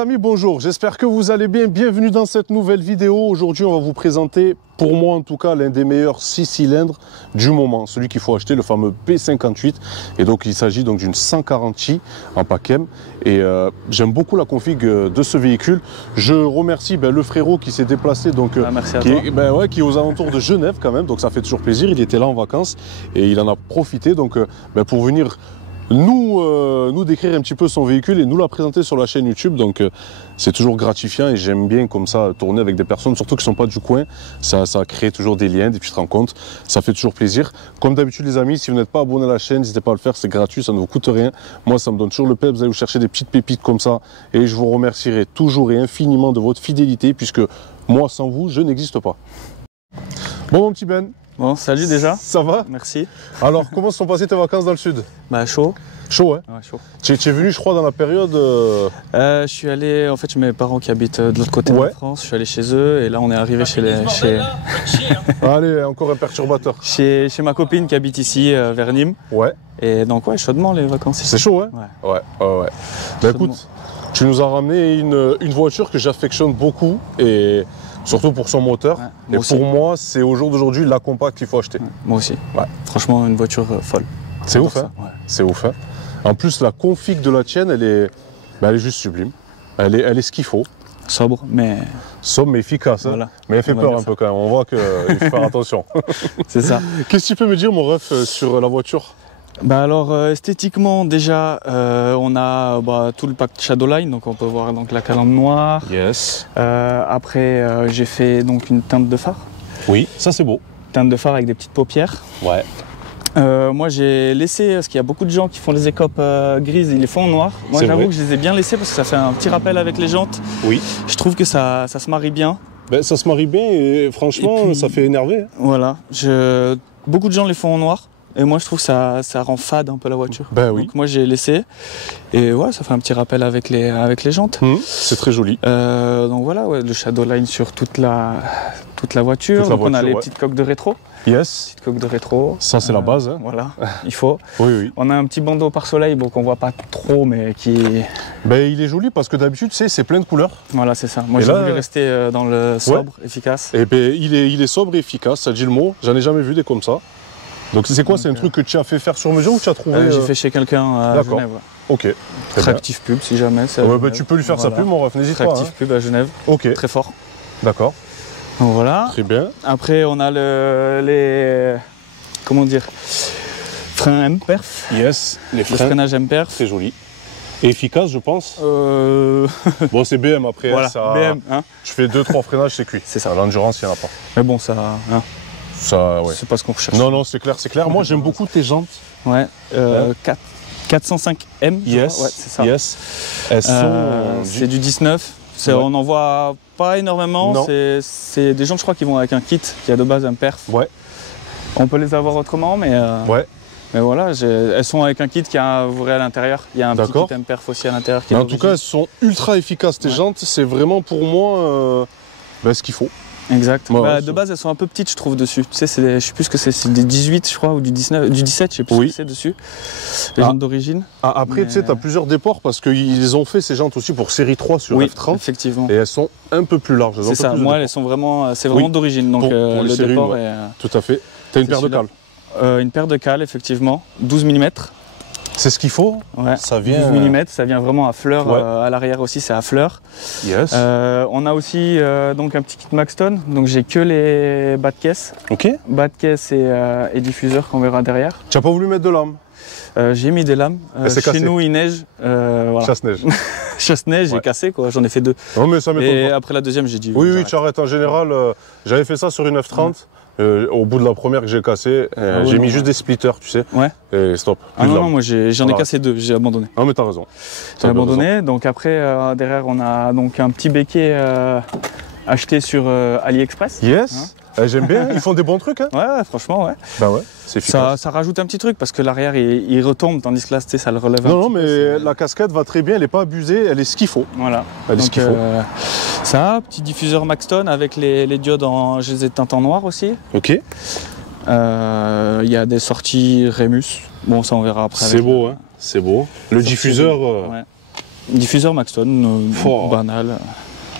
les amis, bonjour, j'espère que vous allez bien, bienvenue dans cette nouvelle vidéo. Aujourd'hui on va vous présenter, pour moi en tout cas, l'un des meilleurs 6 cylindres du moment, celui qu'il faut acheter, le fameux P58. Et donc il s'agit donc d'une 140i en PACM et j'aime beaucoup la config de ce véhicule. Je remercie le frérot qui s'est déplacé, donc, qui est aux alentours de Genève quand même, donc ça fait toujours plaisir. Il était là en vacances et il en a profité donc, pour venir nous décrire un petit peu son véhicule et nous la présenter sur la chaîne YouTube. Donc c'est toujours gratifiant et j'aime bien comme ça tourner avec des personnes, surtout qui ne sont pas du coin. Ça crée toujours des liens, des petites rencontres, ça fait toujours plaisir. Comme d'habitude les amis, si vous n'êtes pas abonné à la chaîne, n'hésitez pas à le faire, c'est gratuit, ça ne vous coûte rien. Moi ça me donne toujours le pep, vous allez vous chercher des petites pépites comme ça et je vous remercierai toujours et infiniment de votre fidélité, puisque moi sans vous je n'existe pas. Bon mon petit Ben. Bon, salut déjà. Ça va? Merci. Alors, comment se sont passées tes vacances dans le sud? Bah, chaud. Chaud, hein? Ouais, chaud. Tu es venu, je crois, dans la période... Je suis allé... En fait, j'ai mes parents qui habitent de l'autre côté de la France. Je suis allé chez eux et là, on est arrivé Allez, encore un perturbateur. Chez ma copine qui habite ici, vers Nîmes. Ouais. Et donc, ouais, chaudement les vacances. C'est chaud, hein? Ouais. Ouais. Bah écoute, tu nous as ramené une voiture que j'affectionne beaucoup et... surtout pour son moteur. Ouais, et pour moi, c'est au jour d'aujourd'hui la compacte qu'il faut acheter. Ouais, moi aussi. Ouais. Franchement, une voiture folle. C'est ouf, hein? Ouais. C'est ouf, hein? En plus, la config de la tienne, elle est juste sublime. Elle est ce qu'il faut. Sobre, mais efficace. Voilà. Hein? Mais elle fait peur un peu quand même. On voit qu'il faut faire attention. C'est ça. Qu'est-ce que tu peux me dire, mon ref, sur la voiture? Bah alors esthétiquement déjà on a tout le pack Shadowline, donc on peut voir donc la calandre noire. Yes. Après j'ai fait donc une teinte de phare. Oui, ça c'est beau. Teinte de phare avec des petites paupières. Ouais. Moi j'ai laissé, parce qu'il y a beaucoup de gens qui font les écopes grises, ils les font en noir. Moi j'avoue que je les ai bien laissés parce que ça fait un petit rappel avec les jantes. Oui. Je trouve que ça se marie bien. Ben, ça se marie bien et franchement et puis, ça fait énerver. Hein. Voilà. Beaucoup de gens les font en noir. Et moi je trouve que ça rend fade un peu la voiture. Ben oui. Donc moi j'ai laissé. Et ouais, ça fait un petit rappel avec les jantes. C'est très joli. Donc voilà, ouais, le Shadowline sur toute la voiture. Donc on a les petites coques de rétro. Yes. Petite coque de rétro. Ça c'est la base. Hein. Voilà, il faut. Oui. On a un petit bandeau par soleil, bon qu'on voit pas trop, mais qui... Ben il est joli parce que d'habitude c'est plein de couleurs. Voilà, c'est ça. Moi j'ai voulu rester dans le sobre, efficace. Et ben il est sobre et efficace, ça dit le mot. J'en ai jamais vu des comme ça. Donc c'est quoi? C'est un truc que tu as fait faire sur mesure ou tu as trouvé J'ai fait chez quelqu'un à Genève. Ok. Très pub si jamais. Tu peux lui faire sa pub, mon ref, n'hésite pas. Très pub à Genève. Ok. Très fort. D'accord. Donc voilà. Très bien. Après on a les freins M-Perf. Yes. Le freinage M-Perf. C'est joli. Et efficace, je pense. Bon, c'est BM après. Voilà, ça... BM. Hein. Je fais 2-3 freinages, c'est cuit. C'est ça. L'endurance, il n'y en a pas. Mais bon, ça. Hein. Ça, ouais. C'est pas ce qu'on recherche. Non, c'est clair. Moi, j'aime beaucoup tes jantes. Ouais. 405M. Yes. Ouais, c'est ça. Yes. Elles sont. C'est du 19. On n'en voit pas énormément. C'est des jantes, je crois, qui vont avec un kit qui a de base un perf. Ouais. On peut les avoir autrement, mais. Ouais. Mais voilà, elles sont avec un kit qui a un vrai à l'intérieur. Il y a un petit kit M-Perf aussi à l'intérieur. En tout cas, elles sont ultra efficaces, tes jantes. C'est vraiment pour moi ce qu'il faut. Exact. De base, elles sont un peu petites, je trouve, dessus. Tu sais, je sais plus ce que c'est des 18, je crois, ou du 19, du 17, je sais plus ce que c'est dessus. Les jantes d'origine. Après, tu sais, tu as plusieurs déports parce qu'ils ont fait ces jantes aussi pour série 3 sur F30. Effectivement. Et elles sont un peu plus larges. C'est ça, moi, elles sont vraiment, c'est vraiment d'origine. Donc, pour le déport est. Tout à fait. Tu as une paire de cales. Une paire de cales, effectivement, 12 mm. C'est ce qu'il faut. Ouais. Ça vient 12 mm, ça vient vraiment à fleur. À l'arrière aussi, c'est à fleur. Yes. On a aussi donc un petit kit Maxton. Donc j'ai que les bas de caisse. Ok. Bas de caisse et diffuseur qu'on verra derrière. Tu n'as pas voulu mettre de lames? J'ai mis des lames. Chez nous, il neige. Voilà. Chasse-neige. Chasse-neige, j'ai cassé quoi. J'en ai fait 2. Non, mais ça m'étonne pas. Et après la deuxième, j'ai dit. Oui, tu arrêtes. En général, j'avais fait ça sur une F30. Au bout de la première que j'ai cassée, j'ai mis juste des splitters, tu sais. Ouais. Et stop. Non, moi j'en ai cassé 2, j'ai abandonné. Non, mais t'as raison. J'ai abandonné. Donc après, derrière, on a donc un petit béquet acheté sur AliExpress. Yes. J'aime bien, ils font des bons trucs. Hein. Ouais, franchement, ouais. Bah ouais, c'est efficace. Ça rajoute un petit truc parce que l'arrière il retombe, tandis que là, ça le relève un petit peu. Non, mais la casquette va très bien, elle n'est pas abusée, elle est ce qu'il faut. Voilà. Elle est ce qu'il faut. Ça, petit diffuseur Maxton avec les diodes je les ai teintes en noir aussi. Ok. Il y a des sorties Remus. Bon, ça on verra après. C'est beau, hein. C'est beau. Le diffuseur. Diffuseur Maxton, banal.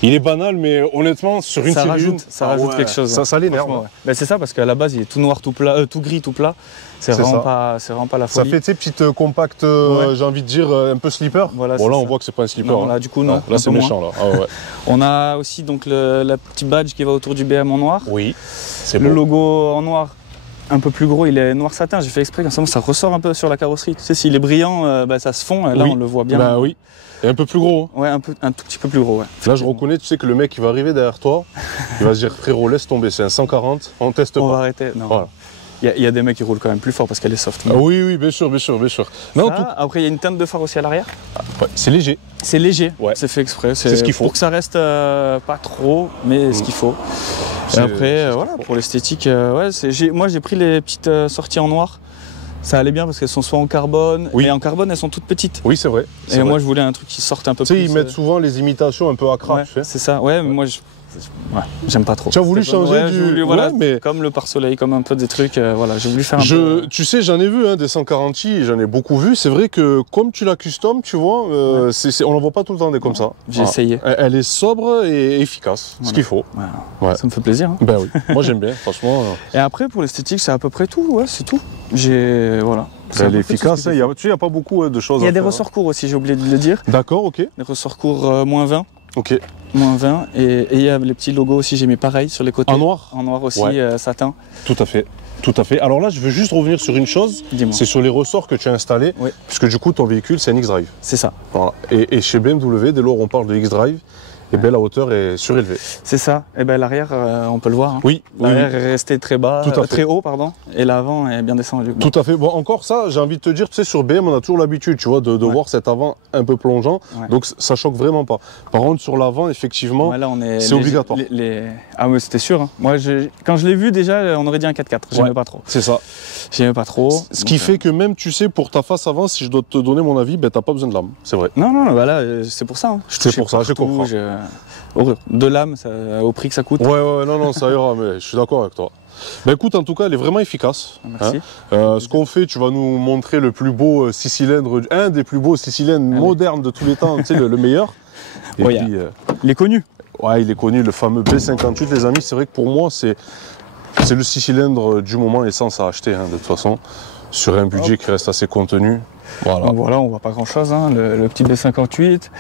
Il est banal, mais honnêtement, sur une série ça rajoute quelque chose. Ça l'énerve. Ouais. Ben, c'est ça, parce qu'à la base, il est tout noir, tout plat, tout gris, tout plat. C'est vraiment pas la folie. Ça fait ces petites compactes, j'ai envie de dire, un peu slipper. Voilà, bon, là, on voit que c'est pas un slipper. Non, là, du coup, non. Là, c'est méchant. Là. On a aussi donc la petite badge qui va autour du BM en noir. Oui, c'est le logo en noir. Un peu plus gros, il est noir satin, j'ai fait exprès, comme ça ressort un peu sur la carrosserie. Tu sais, s'il est brillant, ça se fond, là on le voit bien. Bah oui, et un peu plus gros. Ouais, un tout petit peu plus gros, ouais. Là je reconnais, tu sais que le mec qui va arriver derrière toi, il va se dire frérot, laisse tomber, c'est un 140, on teste pas. On va arrêter, non. Voilà. Il y a des mecs qui roulent quand même plus fort parce qu'elle est soft. Ah oui, bien sûr. Non, après il y a une teinte de phare aussi à l'arrière. Ouais, c'est léger. C'est léger, c'est fait exprès. C'est ce qu'il faut. Pour que ça reste pas trop, mais ce qu'il faut. Et après, voilà, pour l'esthétique, moi j'ai pris les petites sorties en noir. Ça allait bien parce qu'elles sont soit en carbone, mais en carbone elles sont toutes petites. Oui, c'est vrai. Et moi je voulais un truc qui sorte un peu plus. Tu sais, ils mettent souvent les imitations un peu à crack, tu sais. C'est ça, mais moi j'aime pas trop. Tu as voulu changer mais comme le pare-soleil, comme un peu des trucs, j'ai voulu faire un peu... Tu sais, j'en ai vu des 140i, j'en ai beaucoup vu. C'est vrai que comme tu la custom, tu vois, on n'en voit pas tout le temps des comme ça. J'ai essayé. Elle est sobre et efficace, ce qu'il faut. Ça me fait plaisir. Ben oui, moi j'aime bien, franchement. Et après, pour l'esthétique, c'est à peu près tout, c'est tout. Voilà. Elle est efficace, il n'y a pas beaucoup de choses à faire. Il y a des ressorts courts aussi, j'ai oublié de le dire. D'accord, ok. Des ressorts courts moins 20. Ok. Moins 20. Et il y a les petits logos aussi, j'ai mis pareil sur les côtés. En noir. En noir aussi, satin. Tout à fait. Alors là, je veux juste revenir sur une chose. C'est sur les ressorts que tu as installés. Oui. Puisque du coup, ton véhicule, c'est un X-Drive. C'est ça. Voilà. Et chez BMW, dès lors où on parle de X-Drive, la hauteur est surélevée. C'est ça. Et l'arrière, on peut le voir. Oui. L'arrière est resté très bas, très haut, pardon. Et l'avant est bien descendu. Tout à fait. Bon, encore ça, j'ai envie de te dire, tu sais, sur BM, on a toujours l'habitude, tu vois, de voir cet avant un peu plongeant. Donc ça choque vraiment pas. Par contre, sur l'avant, effectivement, c'est obligatoire. Ah oui, c'était sûr. Moi, quand je l'ai vu déjà, on aurait dit un 4x4. J'aimais pas trop. C'est ça. J'aimais pas trop. Ce qui fait que même, tu sais, pour ta face avant, si je dois te donner mon avis, t'as pas besoin de lame. C'est vrai. Non, là, c'est pour ça. C'est pour ça, je comprends. De lames, au prix que ça coûte. Ouais, non, ça ira, mais je suis d'accord avec toi. Écoute, en tout cas, elle est vraiment efficace. Merci. Ce qu'on fait, tu vas nous montrer le plus beau 6 cylindres, un des plus beaux 6 cylindres modernes de tous les temps, tu sais, le meilleur. Et puis, il est connu. Ouais, il est connu, le fameux B58, les amis. C'est vrai que pour moi, c'est le 6 cylindres du moment essence à acheter, de toute façon, sur un budget qui reste assez contenu. Voilà. Donc voilà, on voit pas grand-chose, le petit B58,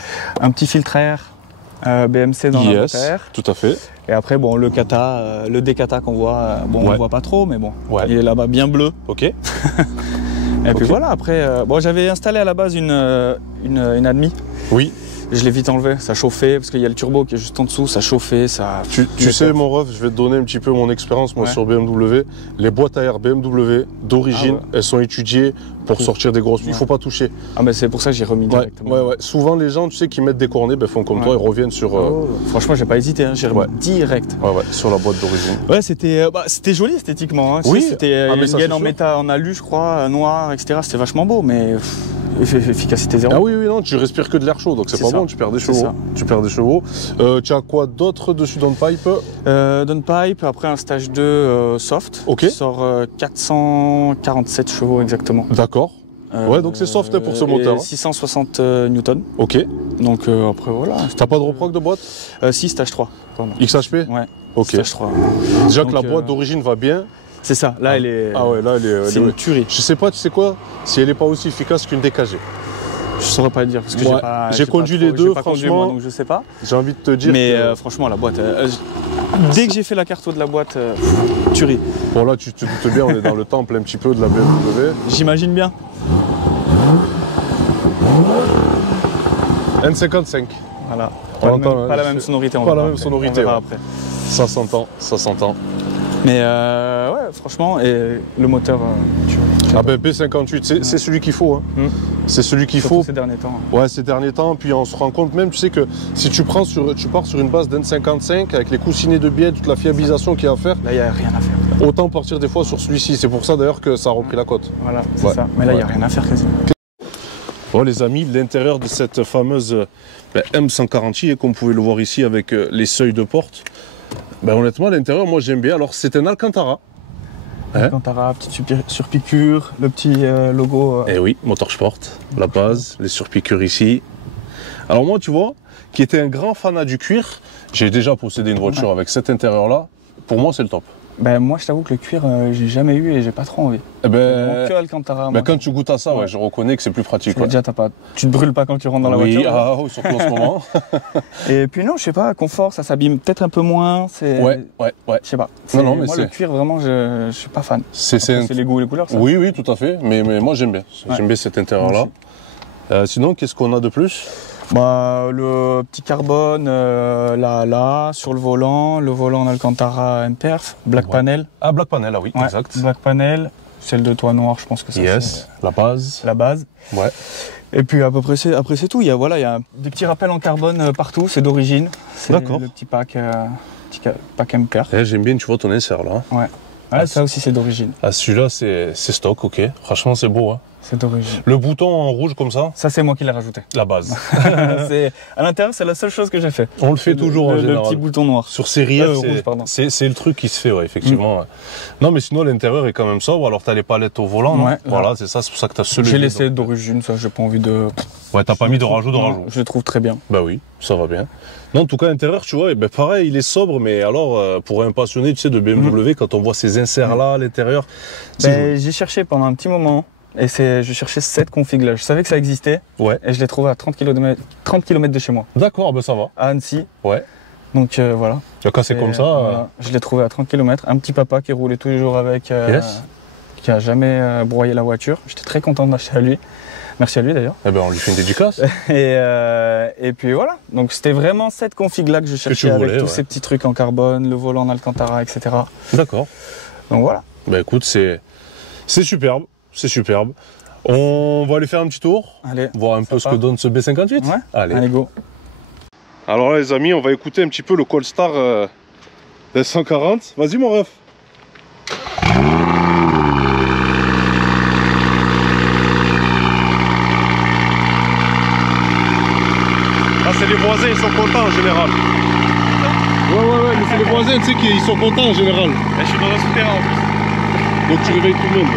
un petit filtre à air. BMC dans l'inventaire. Tout à fait. Et après, le kata, le D-kata qu'on voit, on ne voit pas trop, mais bon, il est là-bas bien bleu. Ok. Et puis voilà, après, j'avais installé à la base une admi. Oui. Je l'ai vite enlevé, ça chauffait, parce qu'il y a le turbo qui est juste en dessous, ça chauffait, ça... Tu sais, mon ref, je vais te donner un petit peu mon expérience, moi, sur BMW. Les boîtes à air BMW, d'origine, elles sont étudiées pour sortir des grosses... Il ne faut pas toucher. Ah, mais c'est pour ça que j'ai remis directement. Ouais. Souvent, les gens, tu sais, qui mettent des cornets, font comme toi, ils reviennent sur... Franchement, j'ai pas hésité, j'ai remis direct. Ouais, sur la boîte d'origine. Ouais, c'était joli esthétiquement. Oui. C'était une gaine en alu, je crois, noir, etc. C'était vachement beau, mais... efficacité zéro. Ah oui, non, tu respires que de l'air chaud, donc c'est pas bon, tu perds des chevaux. Tu as quoi d'autre dessus Downpipe Downpipe, après un stage 2 soft, qui sort 447 chevaux exactement. D'accord. Donc c'est soft pour ce moteur. 660 newtons. Ok. Donc après voilà. T'as pas de reproc de boîte? Si, stage 3. Pardon. XHP? Ouais. Ok. Stage 3. Déjà que la boîte d'origine va bien. C'est ça, là elle est... Ah ouais, là elle est... C'est une tuerie. Je sais pas, tu sais quoi, si elle est pas aussi efficace qu'une DKG. Je saurais pas le dire, parce que j'ai conduit les deux, franchement. Conduit, moi, donc je sais pas. J'ai envie de te dire mais franchement, la boîte... dès que j'ai fait la carto de la boîte, tuerie. Bon là, tu te doutes bien, on est dans le temple un petit peu de la BMW. J'imagine bien. N55. Voilà. Pas la même sonorité, on verra après. Ça s'entend. Mais franchement, et le moteur, B58, c'est celui qu'il faut. C'est celui qu'il faut. Ces derniers temps. Ouais, ces derniers temps. Puis on se rend compte même, tu sais que si tu pars sur une base d'N55 avec les coussinets de biais, toute la fiabilisation qu'il y a à faire. Là, il n'y a rien à faire. Autant partir des fois sur celui-ci. C'est pour ça d'ailleurs que ça a repris la cote. Voilà, c'est ça. Mais là, il n'y a rien à faire quasiment. Bon les amis, l'intérieur de cette fameuse M140i, comme vous pouvez le voir ici avec les seuils de porte, honnêtement l'intérieur moi j'aime bien. Alors c'est un Alcantara. Alcantara, petite surpiqûre, le petit logo. Eh oui, Motorsport, la base, les surpiqûres ici. Alors moi, tu vois, qui était un grand fanat du cuir, j'ai déjà possédé une voiture avec cet intérieur-là. Pour moi, c'est le top. Ben, moi, je t'avoue que le cuir, j'ai jamais eu et j'ai pas trop envie. Eh ben, que Alcantara. Ben, quand tu goûtes à ça, ouais, je reconnais que c'est plus pratique. Ouais. Déjà, tu te brûles pas quand tu rentres dans la voiture. Oui, surtout en ce moment. Et puis non, je sais pas, confort, ça s'abîme peut-être un peu moins. Ouais. Je sais pas. Non, mais moi, le cuir, vraiment, je suis pas fan. C'est les goûts et les couleurs, ça. Oui, tout à fait. Mais moi, j'aime bien. J'aime bien cet intérieur-là. Sinon, qu'est-ce qu'on a de plus? Bah, le petit carbone là, sur le volant en Alcantara MPerf, Black Panel. Ah, Black Panel, ah oui, exact. Black Panel, celle de toit noir, je pense que ça c'est la base. La base. Ouais. Et puis après c'est tout, il y a des petits rappels en carbone partout, c'est d'origine. D'accord. Le petit pack MPerf. J'aime bien, tu vois, ton insert là. Ouais. Ça aussi c'est d'origine. Ah, celui-là c'est stock, ok. Franchement, c'est beau, hein. C'est d'origine. Le bouton en rouge comme ça? Ça, c'est moi qui l'ai rajouté. La base. À l'intérieur, c'est la seule chose que j'ai fait. On le fait toujours en général. Le petit bouton noir. Sur série F, c'est le truc qui se fait, ouais, effectivement. Non, mais sinon, l'intérieur est quand même sobre. Alors, tu as les palettes au volant, non? Voilà, c'est ça, c'est pour ça que tu as ce levier. J'ai laissé d'origine, ça, j'ai pas envie de... Ouais, t'as pas mis de rajout. Je le trouve très bien. Bah oui, ça va bien. Non, en tout cas, l'intérieur, tu vois, pareil, il est sobre, mais alors, pour un passionné, tu sais, de BMW, quand on voit ces inserts-là à l'intérieur... J'ai cherché pendant un petit moment. Et je cherchais cette config-là. Je savais que ça existait. Ouais. Et je l'ai trouvé à 30 km de chez moi. D'accord, ben ça va. À Annecy. Ouais. Donc voilà. Quand c'est comme ça. Voilà. Je l'ai trouvé à 30 km. Un petit papa qui roulait tous les jours avec. Qui a jamais broyé la voiture. J'étais très content d'acheter à lui. Merci à lui d'ailleurs. Eh ben on lui fait une dédicace. et puis voilà. Donc c'était vraiment cette config-là que je cherchais avec tous ces petits trucs en carbone, le volant en Alcantara, etc. D'accord. Donc voilà. Ben écoute, c'est superbe. C'est superbe. On va aller faire un petit tour, voir un peu ce que donne ce B58. Ouais. Allez, go. Alors là, les amis, on va écouter un petit peu le Colstar S140. Vas-y, mon ref. Là, c'est les voisins, ils sont contents en général. Ouais, mais c'est les voisins, tu sais, qu'ils sont contents en général. Je suis dans un souterrain en plus. Donc tu réveilles tout le monde.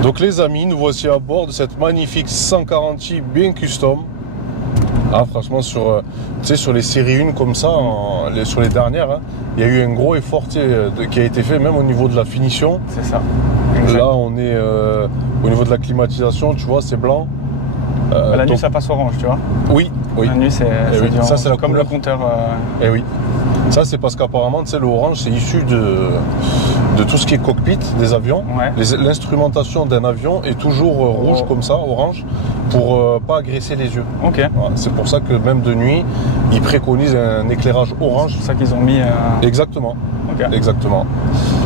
Donc les amis, nous voici à bord de cette magnifique 140i bien custom. Ah, franchement, sur les séries 1 comme ça, sur les dernières, hein, il y a eu un gros effort qui a été fait, même au niveau de la finition. C'est ça. Exact. Là, on est au niveau de la climatisation, tu vois, c'est blanc. La nuit, ça passe orange, tu vois. Oui. La nuit, c'est ça, c'est comme couleur. Le compteur. Eh oui. Ça, c'est parce qu'apparemment, tu sais, le orange, c'est issu de tout ce qui est cockpit des avions. Ouais. L'instrumentation d'un avion est toujours rouge comme ça, orange, pour pas agresser les yeux. Ok. Voilà. C'est pour ça que même de nuit, ils préconisent un éclairage orange. C'est pour ça qu'ils ont mis... Exactement. Ok. Exactement.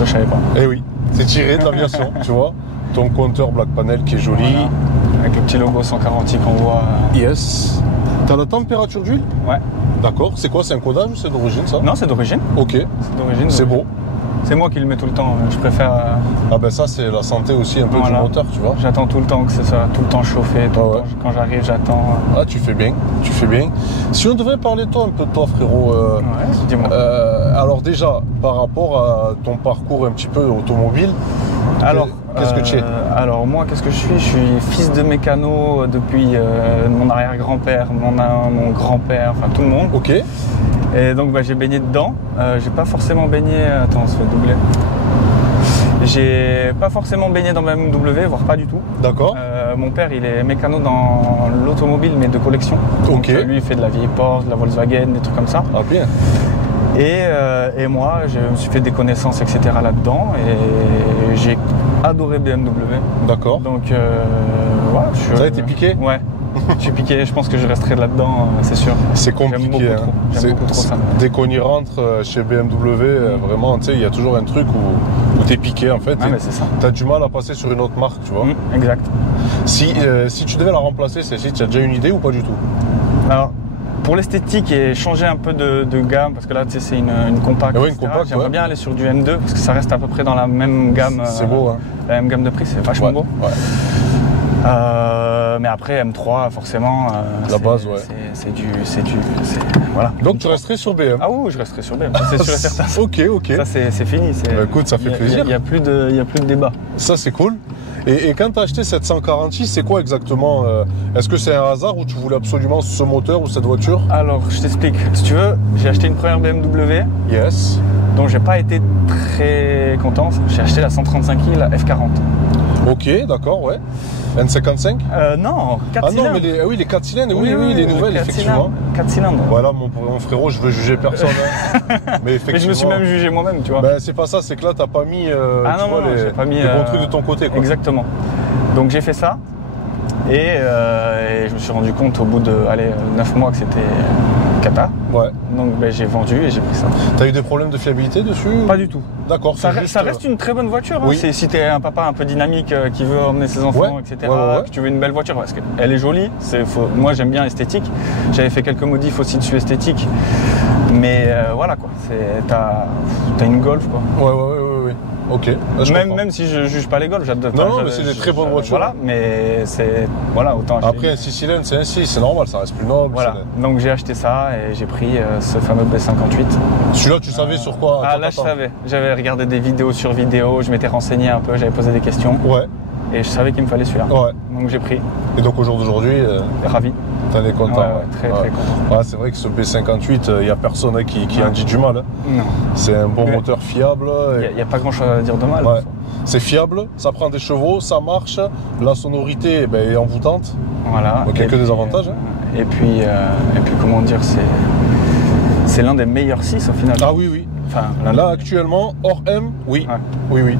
Je savais pas. Eh oui, c'est tiré de l'aviation, tu vois. Ton compteur Black Panel qui est joli. Voilà. Avec le petit logo 140i qu'on voit. Yes. T'as la température d'huile? Ouais. D'accord. C'est quoi? C'est un codage ou c'est d'origine ça? Non, c'est d'origine. Ok. C'est d'origine. C'est beau. C'est moi qui le mets tout le temps. Je préfère. Ah ben ça, c'est la santé aussi un peu du moteur, tu vois. J'attends tout le temps que ce soit tout le temps chauffé. Tout le temps, quand j'arrive, j'attends. Ah, tu fais bien. Tu fais bien. Si on devait parler toi, un peu de toi, frérot. Ouais, dis-moi. Alors déjà, par rapport à ton parcours un petit peu automobile. Alors, qu'est-ce que tu es? Alors moi, qu'est-ce que je suis? Je suis fils de mécano depuis mon arrière-grand-père, mon grand-père, enfin tout le monde. Ok. Et donc j'ai baigné dedans. J'ai pas forcément baigné. Attends, on se fait doubler. J'ai pas forcément baigné dans ma BMW, voire pas du tout. D'accord. Mon père, il est mécano dans l'automobile, mais de collection. Ok. Donc, lui, il fait de la vieille Porsche, de la Volkswagen, des trucs comme ça. Ah bien. Et moi, je me suis fait des connaissances, etc. là-dedans. Et j'ai adoré BMW. D'accord. Donc, voilà. Ça a été piqué? Ouais. Je suis piqué, je pense que je resterai là-dedans, c'est sûr. C'est compliqué. J'aime beaucoup trop ça. Dès qu'on y rentre chez BMW, vraiment, tu sais, il y a toujours un truc où t'es piqué en fait. Ah, mais c'est ça. T'as du mal à passer sur une autre marque, tu vois. Exact. Si tu devais la remplacer, celle-ci, tu as déjà une idée ou pas du tout? Alors, pour l'esthétique et changer un peu de gamme, parce que là, tu sais, c'est une compacte. Oui, une compacte. J'aimerais bien aller sur du M2 parce que ça reste à peu près dans la même gamme. C'est beau, hein. La même gamme de prix, c'est vachement beau. Ouais. Mais après M3 forcément la base, ouais. Voilà. Donc tu resterais sur BM? Ah oui, je resterai sur BM, c'est sûr et certain. Ok. Ça c'est fini. Bah, écoute, ça fait plaisir. Il n'y a plus de débat. Ça c'est cool. Et quand tu as acheté cette 146, c'est quoi exactement? Est-ce que c'est un hasard ou tu voulais absolument ce moteur ou cette voiture? Alors je t'explique. Si tu veux, j'ai acheté une première BMW. Yes. Dont j'ai pas été très content. J'ai acheté la 135i, la F40. Ok, d'accord, ouais. N55? Non, 4 cylindres. Ah non, mais les 4 cylindres, oui, les nouvelles, effectivement. 4 cylindres. Voilà, mon frérot, je veux juger personne. Hein. Mais effectivement. Mais je me suis même jugé moi-même, tu vois. Ben, c'est pas ça, c'est que là, t'as pas mis, les bons trucs de ton côté, quoi. Exactement. Donc j'ai fait ça. Et je me suis rendu compte au bout de 9 mois que c'était cata. Ouais. Donc j'ai vendu et j'ai pris ça. T'as eu des problèmes de fiabilité dessus? Pas du tout. D'accord. Ça reste une très bonne voiture. Oui. Hein. Si t'es un papa un peu dynamique qui veut emmener ses enfants, etc. Que tu veux une belle voiture parce qu'elle est jolie. Moi j'aime bien l'esthétique. J'avais fait quelques modifs aussi dessus esthétique. Mais voilà quoi. T'as une Golf quoi. Ouais. Ok. Même si je juge pas les Golf, j'adore. Non, mais c'est des très bonnes voitures. Voilà, mais c'est autant acheter. Après un 6 cylindres, c'est un 6, c'est normal, ça reste plus noble. Voilà. Donc j'ai acheté ça et j'ai pris ce fameux B58. Celui-là, tu savais sur quoi? Ah là, je savais. J'avais regardé des vidéos sur vidéo, je m'étais renseigné un peu, j'avais posé des questions. Ouais. Et je savais qu'il me fallait celui-là. Ouais. Donc j'ai pris. Et donc au jour d'aujourd'hui, ravi. T'en es content? Ouais, très content. Ouais, c'est vrai que ce B58, il n'y a personne qui en dit du mal. Hein. Non. C'est un bon moteur fiable. Il n'y a pas grand-chose à dire de mal. Ouais. C'est fiable, ça prend des chevaux, ça marche. La sonorité est envoûtante. Voilà. Donc il n'y a que des avantages. Hein. Et puis comment dire, c'est l'un des meilleurs 6 au final. Ah oui. Enfin, là actuellement, hors M, oui. Ouais. Oui.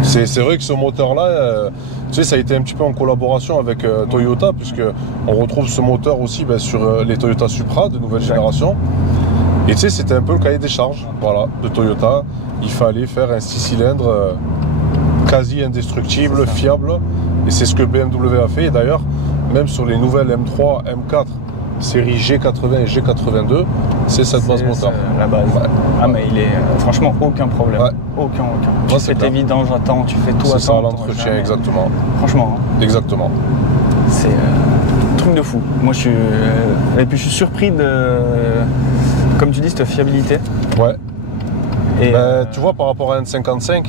C'est vrai que ce moteur-là, tu sais, ça a été un petit peu en collaboration avec Toyota, puisque on retrouve ce moteur aussi sur les Toyota Supra de nouvelle génération. Et tu sais, c'était un peu le cahier des charges, voilà, de Toyota. Il fallait faire un 6 cylindres quasi indestructible, fiable. Et c'est ce que BMW a fait. Et d'ailleurs, même sur les nouvelles M3, M4, série G80 et G82, c'est cette base moteur. La base. Ouais. Ah mais il est franchement aucun problème. Ouais. Aucun. Tu fais tes vidanges à temps, tu fais tout à temps. C'est ça l'entretien, exactement. Franchement. Hein. Exactement. C'est un truc de fou. Moi je suis et puis je suis surpris de, comme tu dis, cette fiabilité. Ouais. Et tu vois, par rapport à un N55,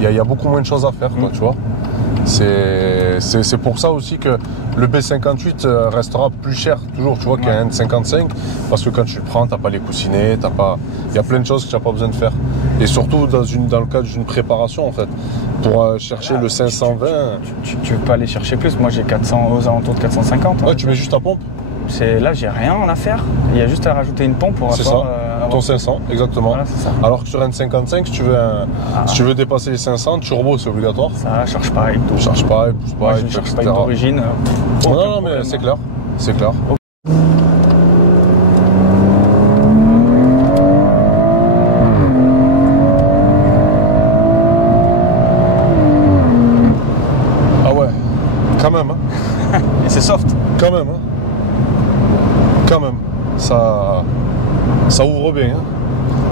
il y a beaucoup moins de choses à faire, quoi, tu vois. C'est pour ça aussi que le B58 restera plus cher toujours, tu vois, qu'un N55, parce que quand tu le prends, t'as pas les coussinets, il y a plein de choses que tu n'as pas besoin de faire. Et surtout dans le cadre d'une préparation, en fait, pour chercher le 520. Tu peux aller chercher plus. Moi, j'ai 400 aux alentours de 450. Ouais, tu mets juste ta pompe. Là, j'ai rien à faire. Il y a juste à rajouter une pompe pour avoir ton 500, exactement. Voilà, c'est ça. Alors que sur un 55, si tu veux dépasser les 500, turbo, c'est obligatoire. Ça charge pareil. Tout. Charge pareil, pousse pareil. Je ne cherche pas d'origine. Non, mais c'est clair. C'est clair. Ah ouais, quand même. Hein. Et c'est soft. Quand même. Hein. Quand même. Ça ouvre bien. Hein.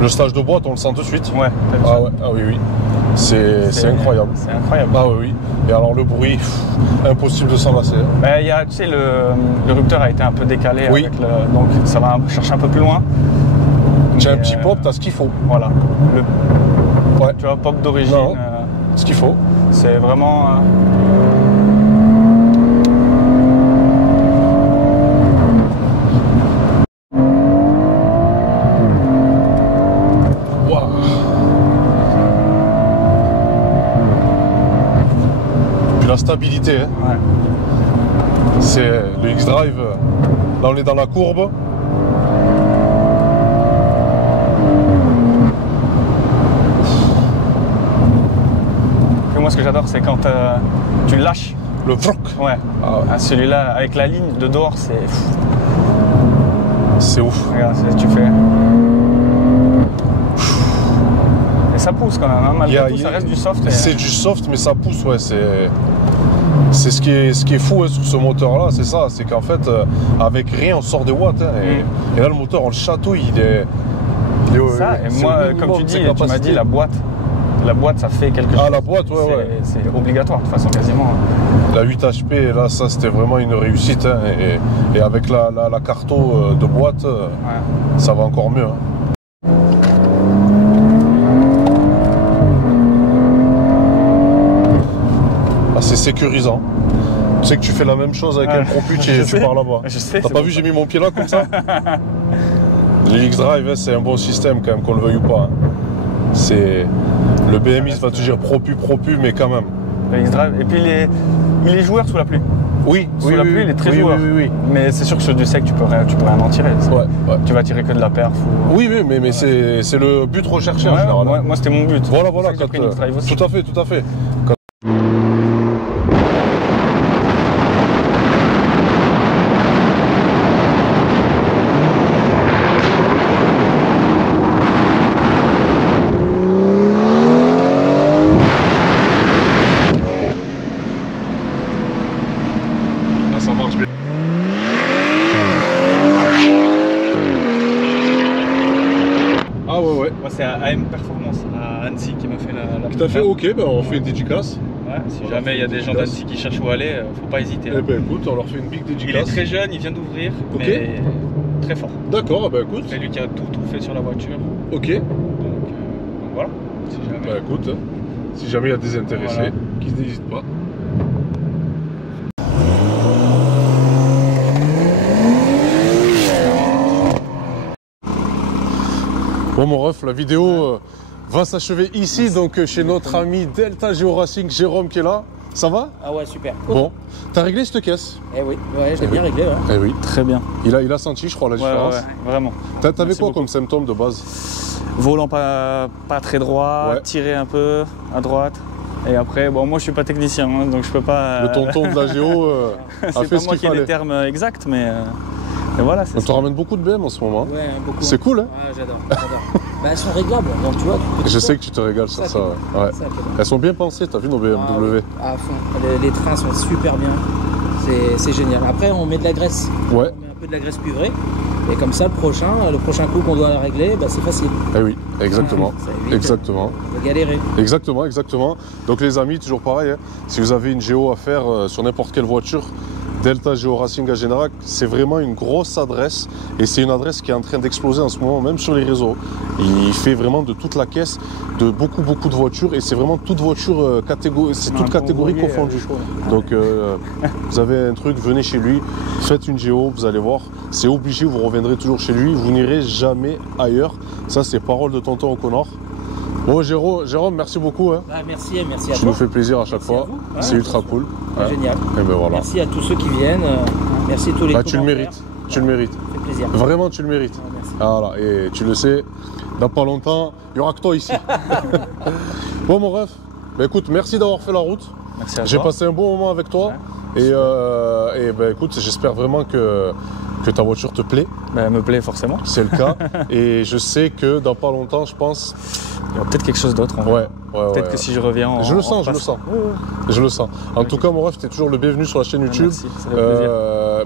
Le stage de boîte, on le sent tout de suite. Ouais. Ah oui. C'est incroyable. C'est incroyable. Ah oui. Et alors le bruit, impossible de s'en lasser. Tu sais, le rupteur a été un peu décalé. Oui. Donc ça va chercher un peu plus loin. J'ai un petit pop, t'as ce qu'il faut. Voilà. Tu vois, pop d'origine. Ce qu'il faut. C'est vraiment... La stabilité, hein. Ouais. C'est le X-Drive. Là, on est dans la courbe. Et moi, ce que j'adore, c'est quand tu lâches. Le vroc. Ouais. Celui-là, avec la ligne de dehors, c'est. C'est ouf. Regarde, tu fais. Et ça pousse quand même, hein. Malgré tout, ça reste du soft. C'est du soft, mais ça pousse, ouais. C'est ce qui est fou hein, sur ce moteur-là, c'est ça. C'est qu'en fait, avec rien, on sort des watts. Hein, et là, le moteur, on le chatouille. Ça, et moi, comme tu dis, tu m'as dit la boîte. La boîte, ça fait quelque chose. Ah, la boîte, ouais. C'est obligatoire, de toute façon, quasiment. La 8 HP, là, ça, c'était vraiment une réussite. Hein, et avec la carto de boîte, ça va encore mieux. Hein. Ah, c'est sécurisant. Tu sais que tu fais la même chose avec un propu, tu pars là-bas. T'as pas vu, j'ai mis mon pied là, comme ça. Le X-Drive, c'est un bon système, quand même, qu'on le veuille ou pas. Hein. Le BMX va te dire propu, mais quand même. Le X-Drive, et puis il est joueur sous la pluie. Oui, sous la pluie, il est très joueur. Oui. Mais c'est sûr que sur du sec, tu peux rien en tirer. Ouais. Tu vas tirer que de la perf. Oui, mais c'est le but recherché en général. Moi, c'était mon but. Voilà. Tout à fait. Ça marche bien. Ah ouais. Moi c'est AM Performance à Annecy qui m'a fait la Qui t'a fait ok, ben on fait une dédicace. Ouais, si jamais il y a des gens d'Annecy qui cherchent où aller, faut pas hésiter. Eh ben écoute, on leur fait une big dédicace. Il est très jeune, il vient d'ouvrir, mais très fort. D'accord, ben écoute. C'est lui qui a tout fait sur la voiture. Ok. Donc voilà. Si jamais... Ben écoute, si jamais il y a des intéressés, qu'ils n'hésitent pas. Bon mon ref, la vidéo va s'achever ici, donc chez notre ami Delta Geo Racing, Jérôme qui est là. Ça va? Ah ouais, super. Bon, t'as réglé cette caisse? Eh oui, je l'ai bien réglé. Ouais. Eh oui, très bien. Il a senti, je crois, la différence. Ouais, vraiment. T'avais quoi comme symptôme de base? Volant pas très droit, tirer un peu à droite. Et après, bon, moi je suis pas technicien, hein, donc je peux pas. Le tonton de la géo a fait ce qu'il fallait. C'est pas moi qui ai les termes exacts, mais voilà. On te ramène beaucoup de BM en ce moment. Ouais, beaucoup. C'est cool, hein? Ouais, j'adore. Bah, elles sont réglables, donc tu vois. Je sais que tu te régales sur ça. Ouais. Elles sont bien pensées, t'as vu nos BMW? À fond. Les trains sont super bien. C'est génial. Après, on met de la graisse. Ouais. On met un peu de la graisse purée. Et comme ça, le prochain coup qu'on doit la régler, bah, c'est facile. Eh oui, exactement. Exactement. On va galérer. Exactement. Donc les amis, toujours pareil, hein, si vous avez une géo à faire sur n'importe quelle voiture, Delta Geo Racing à Générac, c'est vraiment une grosse adresse et c'est une adresse qui est en train d'exploser en ce moment, même sur les réseaux. Il fait vraiment de toute la caisse, de beaucoup de voitures et c'est vraiment toute voiture c'est toute catégorie confondue. Donc vous avez un truc, venez chez lui, faites une géo, vous allez voir, c'est obligé, vous reviendrez toujours chez lui, vous n'irez jamais ailleurs. Ça c'est parole de tonton O'Connor. Bon Jérôme, merci beaucoup. Hein. Ah, merci à toi. Tu nous fais plaisir à chaque fois, c'est ultra cool. Génial. Et ben voilà. Merci à tous ceux qui viennent, merci à tous les tu le mérites, tu le mérites. Ça fait plaisir. Vraiment tu le mérites. Voilà, et tu le sais, dans pas longtemps, il n'y aura que toi ici. Bon mon ref, ben écoute, merci d'avoir fait la route. Merci à toi. J'ai passé un bon moment avec toi. Ouais. Et ben écoute, j'espère vraiment que ta voiture te plaît. Ben, elle me plaît forcément. C'est le cas. Et je sais que dans pas longtemps, je pense... Il y aura peut-être quelque chose d'autre. Peut-être que si je reviens... Je le sens. Je le sens. En tout cas, mon ref, tu es toujours le bienvenu sur la chaîne YouTube. Merci, ça fait plaisir.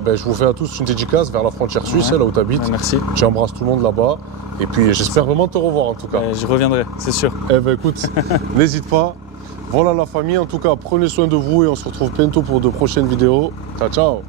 Ben, je vous fais à tous une dédicace vers la frontière suisse, là où tu habites. Merci. J'embrasse tout le monde là-bas. Et puis j'espère vraiment te revoir en tout cas. Je reviendrai, c'est sûr. Eh ben écoute, n'hésite pas. Voilà la famille, en tout cas, prenez soin de vous et on se retrouve bientôt pour de prochaines vidéos. Ciao, ciao.